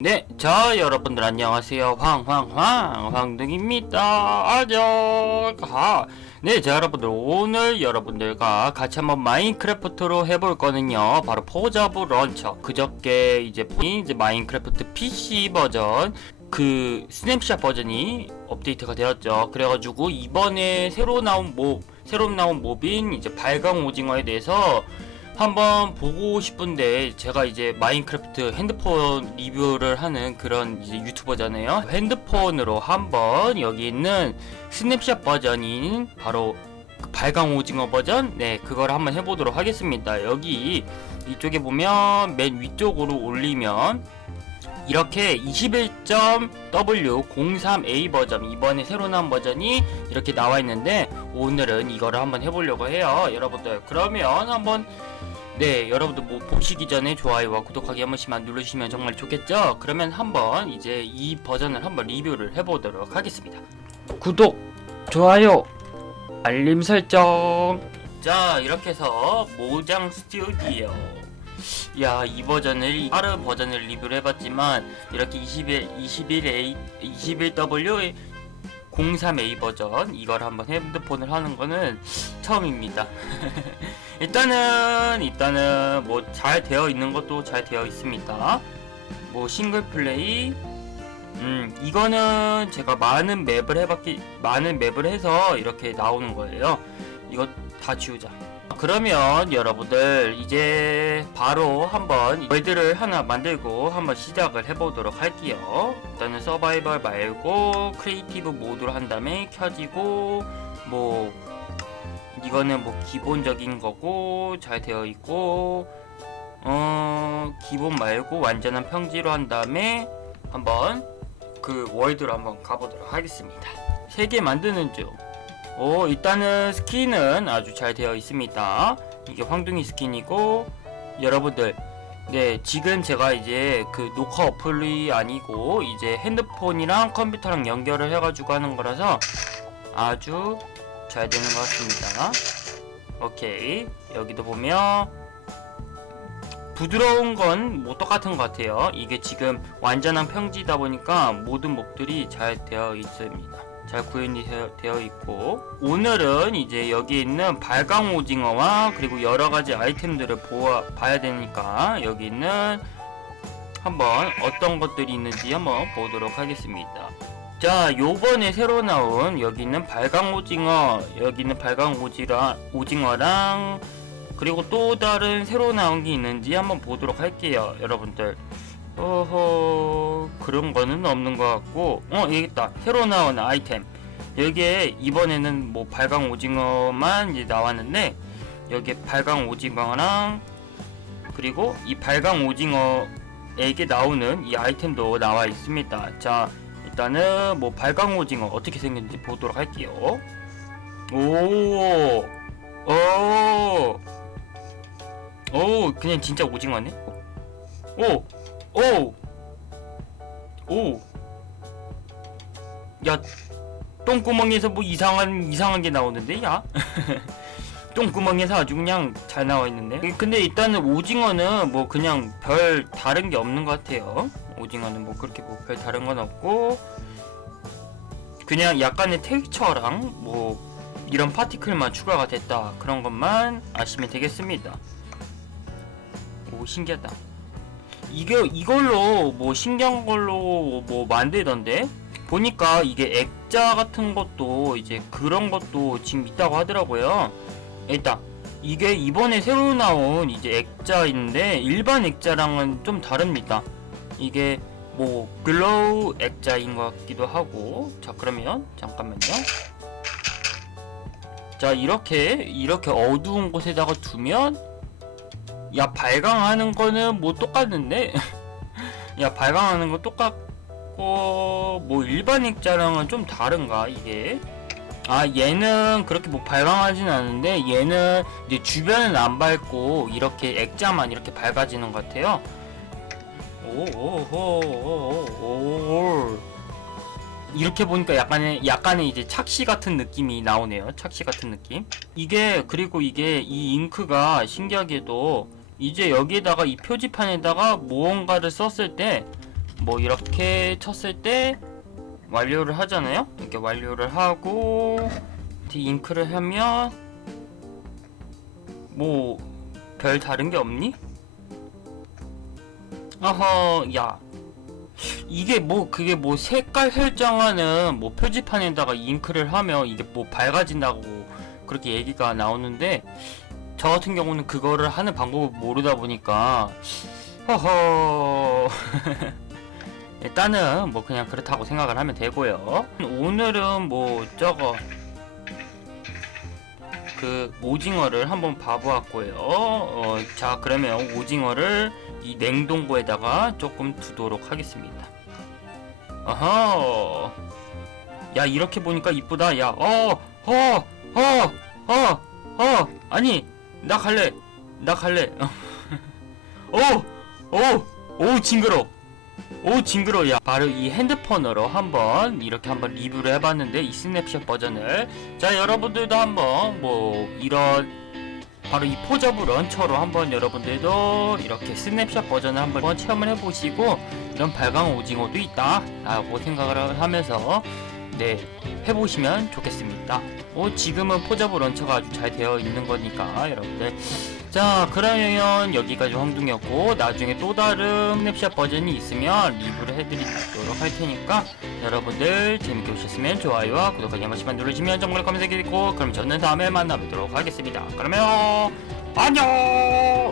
네, 자 여러분들 안녕하세요. 황황황 황등입니다. 아저가 네, 자 여러분들 오늘 여러분들과 같이 한번 마인크래프트로 해볼 거는요. 바로 포자브 런처. 그저께 이제 이 이제 마인크래프트 PC 버전 그 스냅샷 버전이 업데이트가 되었죠. 그래가지고 이번에 새로 나온 몹 새로 나온 몹인 이제 발광 오징어에 대해서 한번 보고 싶은데 제가 이제 마인크래프트 핸드폰 리뷰를 하는 그런 이제 유튜버잖아요. 핸드폰으로 한번 여기 있는 스냅샷 버전인 바로 그 발광 오징어 버전 네 그걸 한번 해보도록 하겠습니다. 여기 이쪽에 보면 맨 위쪽으로 올리면 이렇게 21.w03a 버전 이번에 새로 나온 버전이 이렇게 나와 있는데 오늘은 이거를 한번 해보려고 해요 여러분들 그러면 한번 네, 여러분들 뭐 보시기 전에 좋아요와 구독하기 한 번씩만 누르시면 정말 좋겠죠? 그러면 한번 이제 이 버전을 한번 리뷰를 해보도록 하겠습니다. 구독, 좋아요, 알림 설정. 자, 이렇게 해서 모장 스튜디오. 야, 이 버전을 다른 버전을 리뷰를 해봤지만 이렇게 21 21A 21W 03A 버전 이걸 한번 핸드폰을 하는 거는 처음입니다. 일단은 일단은 뭐 잘 되어 있는 것도 잘 되어 있습니다. 뭐 싱글 플레이 음 이거는 제가 많은 맵을 해봤기 많은 맵을 해서 이렇게 나오는 거예요. 이거 다 지우자. 그러면 여러분들 이제 바로 한번 월드를 하나 만들고 한번 시작을 해보도록 할게요. 일단은 서바이벌 말고 크리에이티브 모드로 한 다음에 켜지고 뭐 이거는 뭐 기본적인 거고 잘 되어 있고 어 기본 말고 완전한 평지로 한 다음에 한번 그 월드로 한번 가보도록 하겠습니다. 세 개 만드는 중. 오 일단은 스킨은 아주 잘 되어 있습니다. 이게 황둥이 스킨이고 여러분들 네 지금 제가 이제 그 녹화 어플이 아니고 이제 핸드폰이랑 컴퓨터랑 연결을 해가지고 하는 거라서 아주 잘 되는 것 같습니다. 오케이 여기도 보면 부드러운 건 뭐 똑같은 것 같아요. 이게 지금 완전한 평지다 보니까 모든 몹들이 잘 되어 있습니다. 잘 구현이 되어- 있고 오늘은 이제 여기 있는 발광 오징어와 그리고 여러 가지 아이템들을 보아 봐야 되니까 여기 있는 한번 어떤 것들이 있는지 한번 보도록 하겠습니다. 자, 요번에 새로 나온 여기 있는 발광 오징어, 여기 있는 발광 오지라, 오징어랑 그리고 또 다른 새로 나온 게 있는지 한번 보도록 할게요, 여러분들. 어허, 그런 거는 없는 것 같고, 어, 여기 있다. 새로 나온 아이템. 여기에 이번에는 뭐 발광 오징어만 이제 나왔는데, 여기에 발광 오징어랑 그리고 이 발광 오징어에게 나오는 이 아이템도 나와 있습니다. 자, 일단은 뭐 발광 오징어 어떻게 생겼는지 보도록 할게요. 오, 오, 오, 그냥 진짜 오징어네. 오, 오, 오. 야, 똥구멍에서 뭐 이상한 이상한 게 나오는데, 야. 똥구멍에서 아주 그냥 잘 나와 있는데. 근데 일단은 오징어는 뭐 그냥 별 다른 게 없는 것 같아요. 오징어는 뭐 그렇게 뭐 별 다른 건 없고 그냥 약간의 텍스처랑 뭐 이런 파티클만 추가가 됐다 그런 것만 아시면 되겠습니다. 오 신기하다. 이게 이걸로 뭐 신기한 걸로 뭐 만들던데 보니까 이게 액자 같은 것도 이제 그런 것도 지금 있다고 하더라고요. 일단 이게 이번에 새로 나온 이제 액자인데 일반 액자랑은 좀 다릅니다. 이게 뭐 글로우 액자인 것 같기도 하고 자 그러면 잠깐만요. 자 이렇게 이렇게 어두운 곳에다가 두면 야 발광하는 거는 뭐 똑같은데 야 발광하는 거 똑같고 뭐 일반 액자랑은 좀 다른가 이게 아 얘는 그렇게 뭐 발광하진 않은데 얘는 이제 주변은 안 밝고 이렇게 액자만 이렇게 밝아지는 것 같아요 오오오오오 이렇게 보니까 약간의 약간의 이제 착시 같은 느낌이 나오네요. 착시 같은 느낌. 이게 그리고 이게 이 잉크가 신기하게도 이제 여기에다가 이 표지판에다가 무언가를 썼을 때 뭐 이렇게 쳤을 때 완료를 하잖아요. 이렇게 완료를 하고 잉크를 하면 뭐 별 다른 게 없니? 어허, 야. 이게 뭐 그게 뭐 색깔 설정하는 뭐 표지판에다가 잉크를 하면 이게 뭐 밝아진다고 그렇게 얘기가 나오는데 저 같은 경우는 그거를 하는 방법을 모르다 보니까 허허. 일단은 뭐 그냥 그렇다고 생각을 하면 되고요. 오늘은 뭐 저거 그 오징어를 한번 봐보았고요. 어, 자 그러면 오징어를 이 냉동고에다가 조금 두도록 하겠습니다. 어허. 야 이렇게 보니까 이쁘다. 야어어어어어. 아니 나 갈래. 나 갈래. 오오오 징그러. 오 징그러. 야 바로 이 핸드폰으로 한번 이렇게 한번 리뷰를 해봤는데 이 스냅샷 버전을. 자 여러분들도 한번 뭐 이런 바로 이 포저브 런처로 한번 여러분들도 이렇게 스냅샷 버전을 한번 체험을 해보시고 이런 발광 오징어도 있다 라고 생각을 하면서 네 해보시면 좋겠습니다. 어, 지금은 포저브 런처가 아주 잘 되어 있는 거니까 여러분들. 자 그러면 여기까지 황둥이었고 나중에 또 다른 스냅샷 버전이 있으면 리뷰를 해드리도록 할 테니까 여러분들 재밌게 보셨으면 좋아요와 구독하기 한 번씩만 누르시면 정말 감사드리고 그럼 저는 다음에 만나뵙도록 하겠습니다. 그러면 안녕